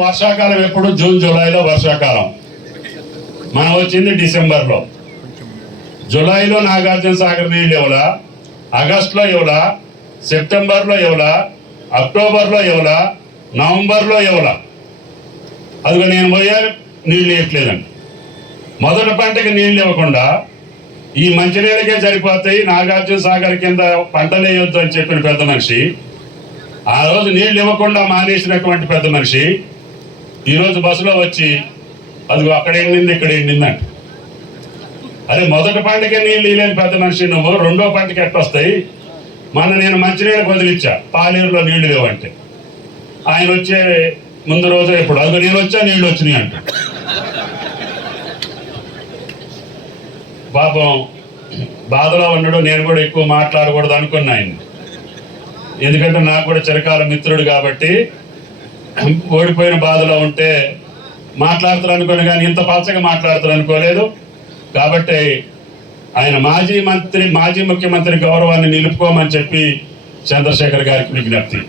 వర్షాకాలం ఎప్పుడు? జూన్ జూలైలో వర్షాకాలం. మనం వచ్చింది డిసెంబర్లో. జూలైలో నాగార్జున సాగర్ నీళ్ళు ఇవ్వలా ఆగస్టులో ఇవ్వలా సెప్టెంబర్లో ఇవ్వలా అక్టోబర్లో ఇవ్వలా నవంబర్లో ఇవ్వలా అదిగో నేను పోయే నీళ్ళు ఇవ్వట్లేదండి. మొదటి పంటకి నీళ్ళు ఇవ్వకుండా ఈ మంచినీళ్ళకే సరిపోతాయి నాగార్జున సాగర్ కింద పంటలు వేయొద్దు అని చెప్పిన పెద్ద మనిషి ఆ రోజు నీళ్ళు ఇవ్వకుండా మానేసినటువంటి పెద్ద మనిషి ఈరోజు బస్సులో వచ్చి అదిగో అక్కడ ఎండింది ఇక్కడ ఎండిందంట అరే మొదటి పంటకే నీళ్ళు ఇవ్వలేని పెద్ద మనిషి నువ్వు రెండో పంటకి ఎట్టొస్తాయి మొన్న నేను మంచినీళ్ళకి వదిలిచ్చా పాలేరులో నీళ్ళు లేవంటే. ఆయన వచ్చే ముందు రోజు ఇప్పుడు అదిగో నేను వచ్చా నీళ్ళు వచ్చినాయి అంట. పాపం బాధలో ఉండడు నేను కూడా ఎక్కువ మాట్లాడకూడదు అనుకున్నా ఆయన ఎందుకంటే నాకు కూడా చిరకాల మిత్రుడు కాబట్టి ఓడిపోయిన బాధలో ఉంటే మాట్లాడతారు అనుకున్నా కానీ ఇంత పలచగా మాట్లాడతారు అనుకోలేదు కాబట్టి ఆయన మాజీ మంత్రి మాజీ ముఖ్యమంత్రి గౌరవాన్ని నిలుపుకోమని చెప్పి చంద్రశేఖర్ గారికి విజ్ఞప్తి.